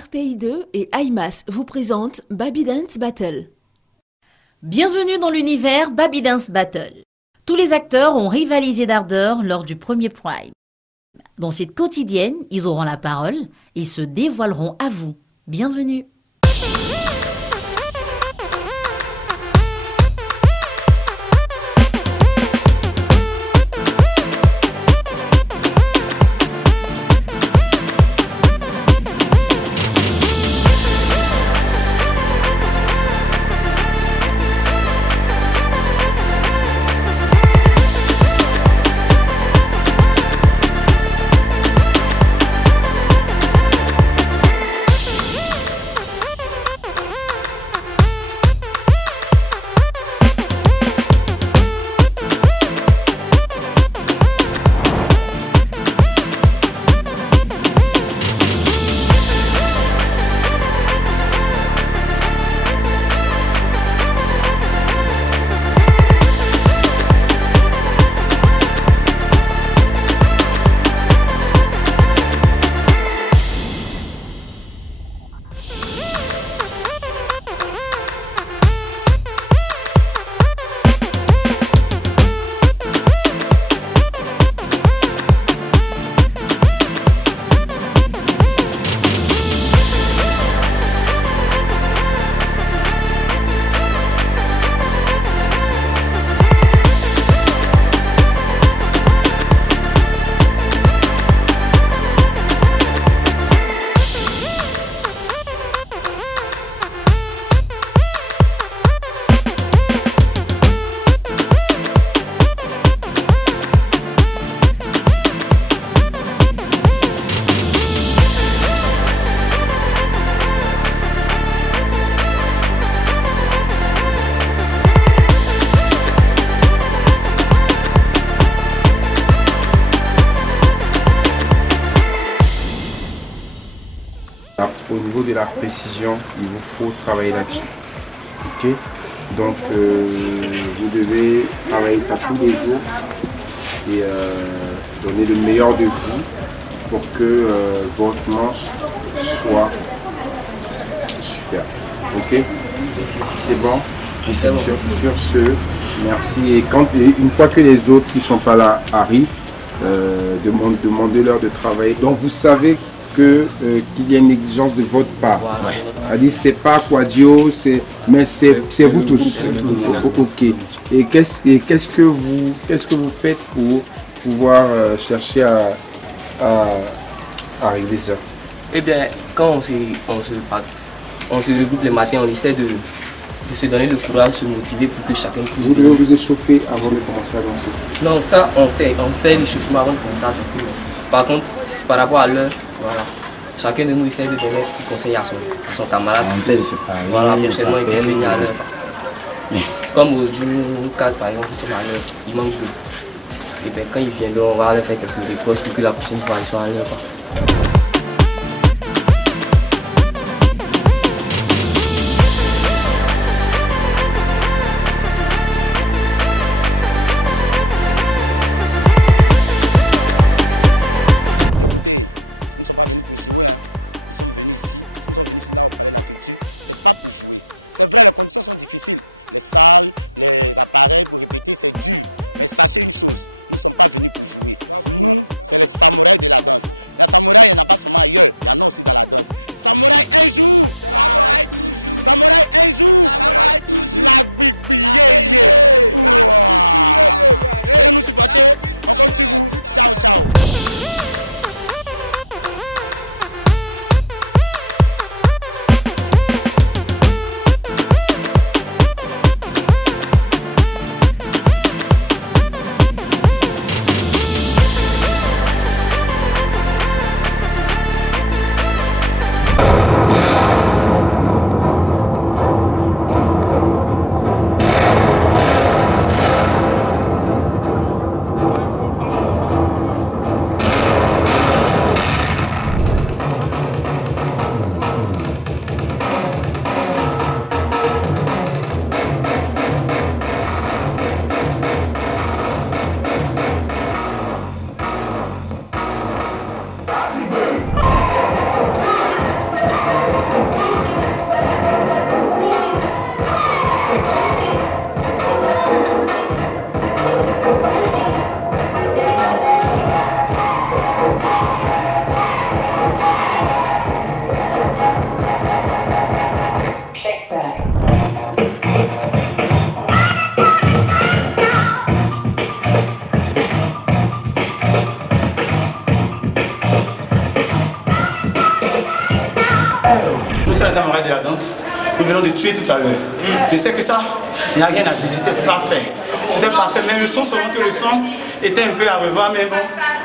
RTI2 et IMAS vous présentent Baby Dance Battle. Bienvenue dans l'univers Baby Dance Battle. Tous les acteurs ont rivalisé d'ardeur lors du premier Prime. Dans cette quotidienne, ils auront la parole et se dévoileront à vous. Bienvenue. Au niveau de la précision, il vous faut travailler là-dessus. Okay? Donc, vous devez travailler ça tous les jours et donner le meilleur de vous pour que votre manche soit super. Ok? C'est bon? Sur ce, merci. Et une fois que les autres qui ne sont pas là arrivent, demandez-leur de travailler. Donc, vous savez qu'il y a une exigence de votre part. Ouais. C'est pas Quadio, mais c'est vous tous. Ok. Et qu'est-ce que vous faites pour pouvoir chercher à régler ça? Eh bien, quand on se regroupe le matin, on essaie de se donner le courage, de se motiver pour que chacun puisse. Vous devez vous échauffer avant de commencer à danser. Non, ça on fait l'échauffement avant de commencer à danser. Par contre, par rapport à l'heure, voilà. Chacun de nous essaie de donner un petit conseil à son camarade. On essaie de se parler, voilà, prochainement il vient venir à l'heure. Comme au jour 4 par exemple, ils sont à l'heure, il manque de. Et bien quand ils viendront, on va leur faire quelques réponses pour que la prochaine fois ils soient à l'heure. Écoutez, nous ne sommes pas venus pour jouer, hein. Nous sommes venus ici, si nous sommes venus ici là au Palais de la Culture, c'est pas pour jouer. C'est vrai, les conditions sont difficiles. Les salles, les appareils pour répéter, c'est dur. Mais sachez une chose, nous ne sommes pas venus pour jouer. Nous, c'est les samouraïs de la danse. Les samouraïs, il n'y en a pas seulement ailleurs, il y en a aussi dans la danse. Samouraï un jour, samouraï toujours. Samouraï un jour, samouraï toujours. La big billet. Et nous supporter, on compte sur vous. Ciao, ciao. Nous sommes les samouraïs de la danse. Nous venons de tuer tout à l'heure. Je sais que ça, il n'y a rien à dire, c'était parfait. C'était parfait, mais le son, selon que le son était un peu à revoir, mais bon,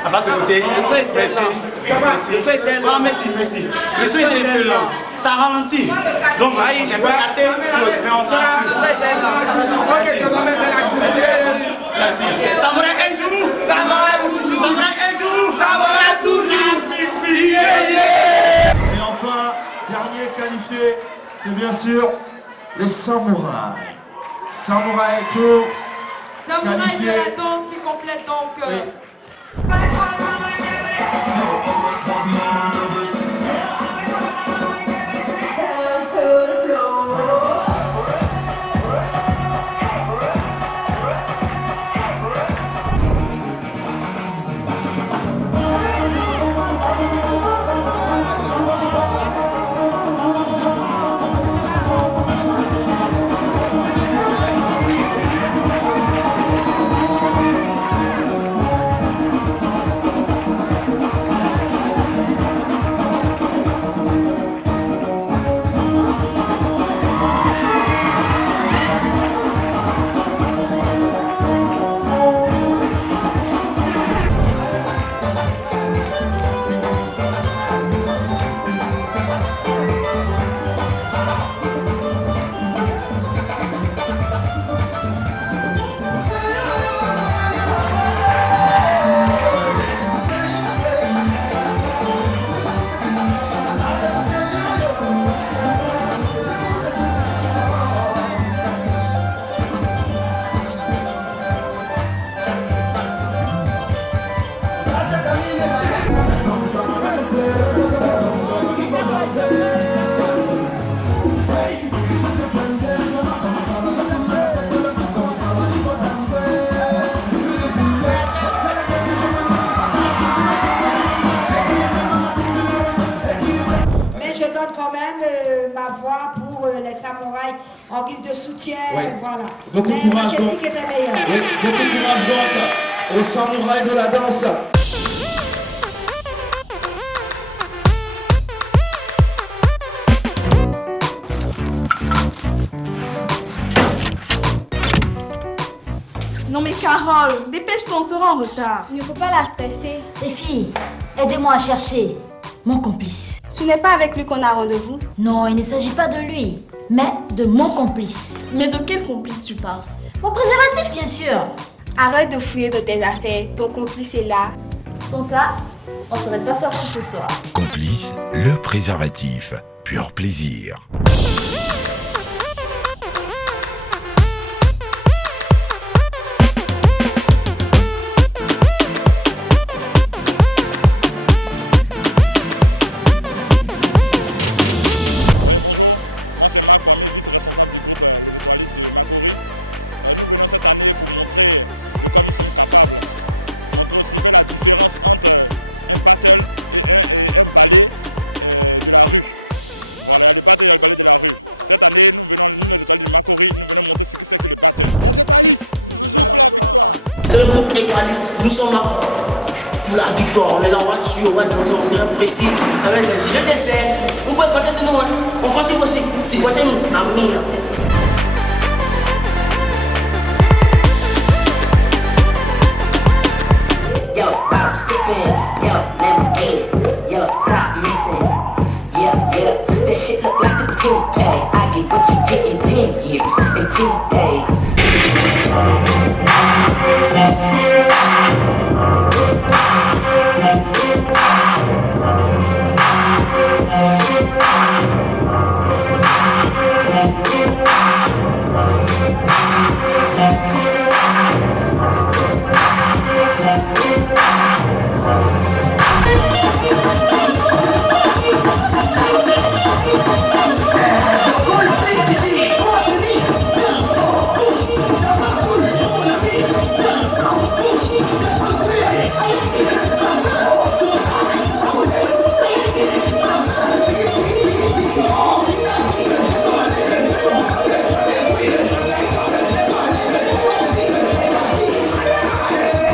à part ce côté. Merci. Merci. Ah, merci, merci. Le son était un peu lent. Ça ralentit. Donc, j'ai pas cassé, mais on s'en Merci. Samouraï un jour, Samouraï un jour, Samouraï toujours. Et enfin, dernier qualifié, c'est bien sûr les samouraïs. Samouraï Crew. Samouraï de la danse qui complète donc. En guise de soutien, voilà. Beaucoup de courage donc. Était meilleur. Oui, beaucoup de courage donc aux samouraïs de la danse. Non mais Carole, dépêche-toi, on sera en retard. Il ne faut pas la stresser. Les filles, aidez-moi à chercher mon complice. Ce n'est pas avec lui qu'on a rendez-vous. Non, il ne s'agit pas de lui, mais de mon complice. Mais de quel complice tu parles? Mon préservatif, bien sûr. Arrête de fouiller dans tes affaires, ton complice est là. Sans ça, on serait pas sortis ce soir. Complice, le préservatif, pur plaisir. Oui, bonjour. Moi, c'est Marc Kwame, vice-responsable du groupe Les Étoilistes de Makori. Nous venons cette année pour montrer de quoi nous sommes capables. Montrer aussi faire la différence entre un battle et un ballet de la rue. Voilà, il y a le battle et le ballet de la rue. Cette année, nous, les Étoilistes de Makori, nous venons montrer ce que c'est que le battle. Les Étoilistes, toujours pour la victoire. C'est le groupe Étoilistes, nous sommes là pour la victoire. On est là, on va tuer, on va danser, on sera précis. Avec les jeux d'essai, on peut compter sur nous. On continue aussi, c'est quoi t'es mon ami en fait. Yo, I'm sipping, yo, let me get it, yo, stop missing, yeah, that shit look like a toupee, I get what you get in 10 years, in 2 days.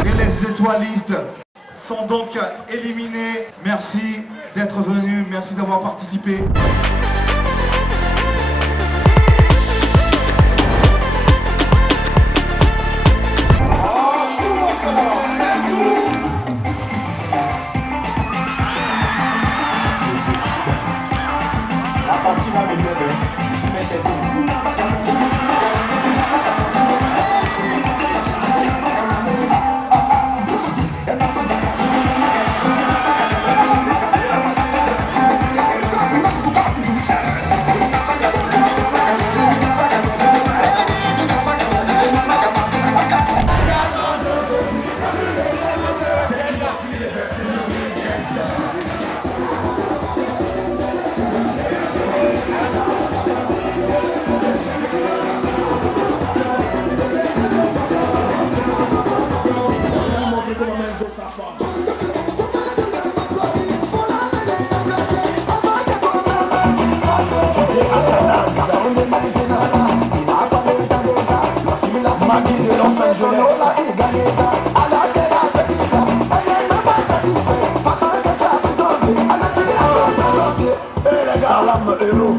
Et les étoilistes sont donc éliminés. Merci. d'être venus, merci d'avoir participé. La partie va venir, mais c'est tout.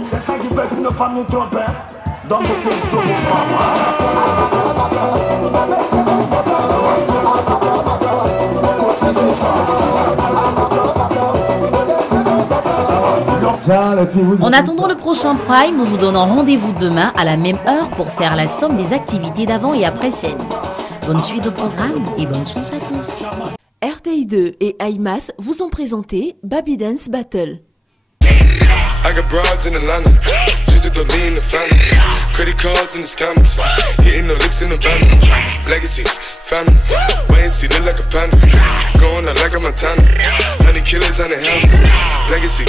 C'est ça qui fait qu'une femme nous trompe, hein? Donc, En attendant le prochain Prime, nous vous donnons rendez-vous demain à la même heure pour faire la somme des activités d'avant et après scène. Bonne suite de programme et bonne chance à tous. RTI2 et IMAS vous ont présenté Baby Dance Battle. I got broads in Atlanta, just to lean the family. Credit cards and the scammers, hitting the licks in the van. Legacies, family, wait and see, look like a panda. Going out like a Montana, honey killers on the helmets. Legacy.